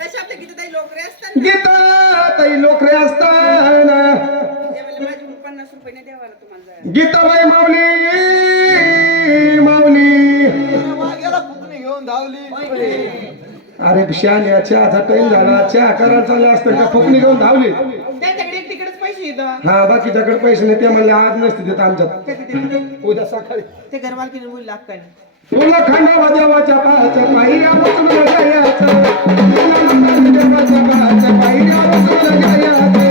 तसे आपल्या गीता ताई लोकरे असतात ना. गीता ताई लोकरे असताना. गीताबाई माऊली माऊली. घेऊन धावली? अरे शहाण्या चहाचा टाइम झाला. चहा करायला चालला असतं का? फुकणी घेऊन धावली. त्यांच्याकडे एक तिकडेच पैसे येतं हा बाकीच्याकडे पैसे नाही. ते म्हणले आज नसते देत आमच्यात. उद्या सकाळी. ते घरमालकीने बोलले अक्काने तुला खंडोबा देवाच्या पायाच्या पायऱ्या उचलून जायचं. तुला देवाच्या पायाच्या पायऱ्या उचलून जायचं.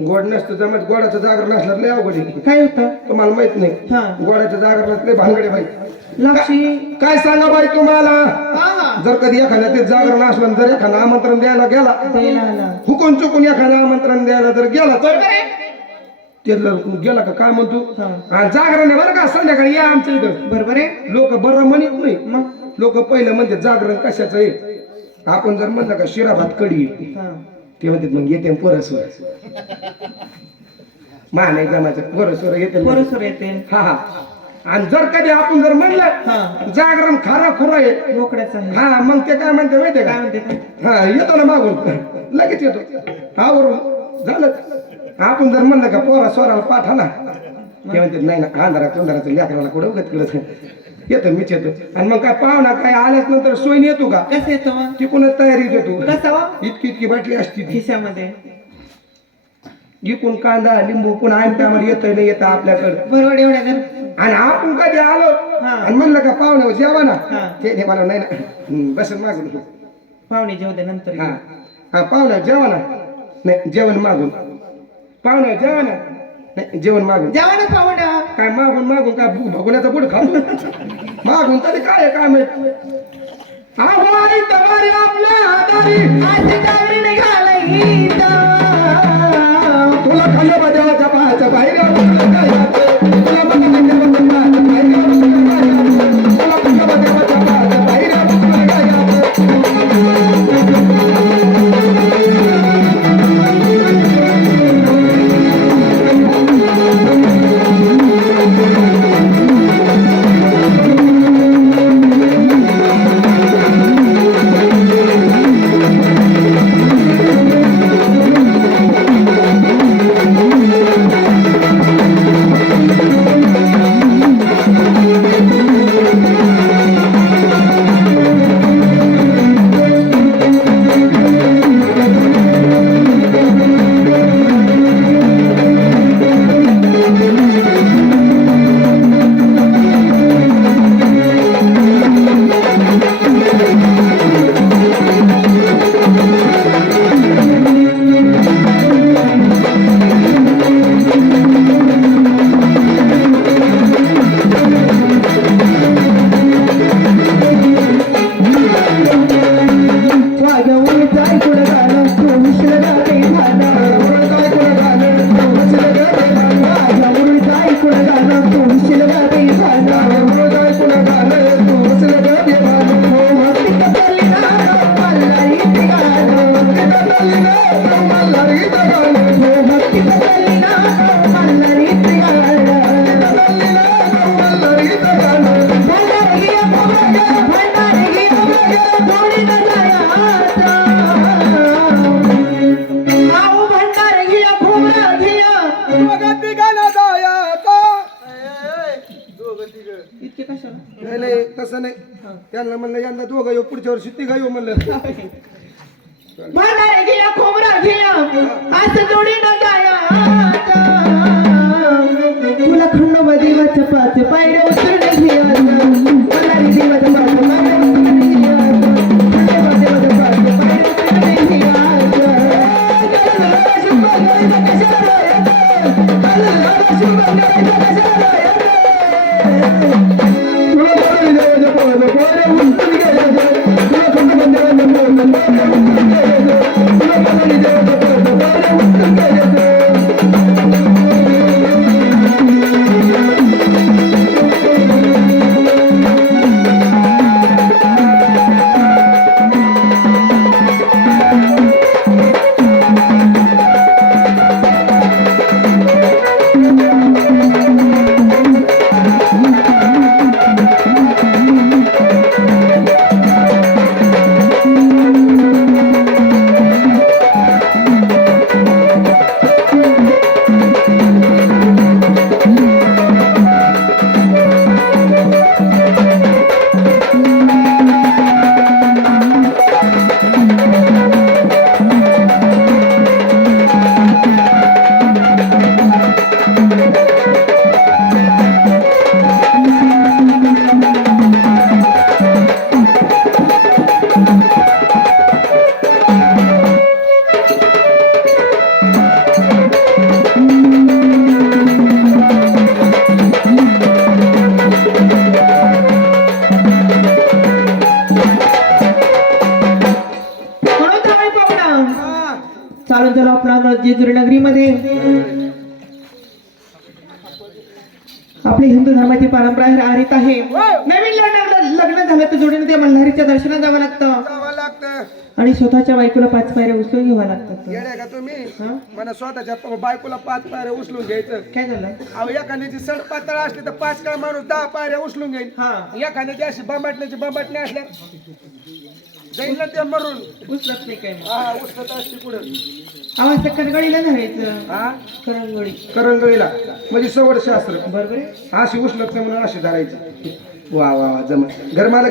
गोड नसतं जमत गोडाचं जागर नसलं लय अवघड आहे. काय होतं? तुम्हाला माहीत नाही. हा. गोडाच्या जागर नसले भानगडे बाई. लक्षी काय सांगा बाई तुम्हाला? हा जर कधी एखाद्या ते जागर नसलं जर एखादा आमंत्रण द्यायला गेला द्यायला आला. हुकून चुकून एखादा आमंत्रण द्यायला जर गेला तर बरोबर आहे. ते गेला का काय म्हणतो? हा. जागरण आहे बरं का संध्याकाळी या आमच्या इथं. बरोबर आहे. लोक बरं म्हणत नाही. मग? लोक पहिलं म्हणते जागरण कशाचं आहे? आपण जर म्हणलं का शिरा भात कडी हा. ते म्हणतात मग येते पोरसवर मा नाही जमायचं पोरसवर येते मग. पोरसोर येते. हा हा. आणि जर कधी आपण जर म्हणलं. जागरण खारा खुरा आहे. हा मग ते काय म्हणते माहितीये काय का म्हणते? हा येतो ना मागून. लगेच येतो. हा बरोबर झालं. आपण जर म्हणलं का पोरा स्वराला पाठाला ते म्हणते नाही ना अंधारात अंधाराचं लेकराला कुठं उगत करत येतो मीच येतो. आणि मग काय पाहुणा काय आल्याच नंतर सोयीने येतो का? कसं येतो मग? तिकूनच तयारीत येतो कसं हो? इतकी इतकी बाटली असती ती. खिशामध्ये. इकून कांदा लिंबू पुन्हा आणि त्यामध्ये येतं नाही येतं आपल्याकडं. बरोबर एवढ्या आणि आपण कधी आलो? हा. आणि म्हणलं का पाहुणे जेवा ना. हा. ते नाही मला नाही ना. हम्म, बस मागून. पाहुणे जेवू दे नंतर. हा. हा पाहुणा जेवा ना. नाही जेवण मागून. पाहुणा जेवा ना. नाही जेवण मागून. जेवा ना पाहुणा. काय मागून मागून काय भू- भगुण्याचा बुड खातो? मागून तरी काय आहे, काय माहीत? आहो तवारी आपल्या आधारी तुला खाल्लं देवाच्या पायाच्या बाहेर. तसं नाही. त्यांना म्हणलं यंदा दोघं येऊ पुढच्या वर्षी तिघं येऊ म्हणलं. म्हातारे गेला खोबरा गेला असं जोडी न तुला खंडोबा देवाच्या पाच पायऱ्या उतरून घ्यायचं चालून चालू आपण जेजुरी नगरीमध्ये आपली हिंदू धर्माची परंपरा ही आहे. नवीन लग्न लग्न झालं तर जोडीने ते मल्हारीच्या दर्शनात जावं जावं लागतं. आणि स्वतःच्या बायकोला पाच पायऱ्या उचलून घ्यावा लागतात. येड्या का तुम्ही? हा? मला स्वतःच्या बायकोला पाच पायऱ्या उचलून घ्यायचं. काय झालं? अहो एखाद्याची सड पातळ असली तर पाच काळ माणूस दहा पायऱ्या उचलून घेईल हा. एखाद्याची अशी बंबाटण्याची बंबाटणी असल्या जाईल ना ते मरून. उचलत नाही काय हा उचलत असते पुढे आवाज तर कणगळीला धरायचं. हा? करंगळी. करंगळीला. म्हणजे सवड शास्त्र. बरोबर आहे. अशी उचलत नाही म्हणून अशी धरायची. वा वा वा जम घरमाला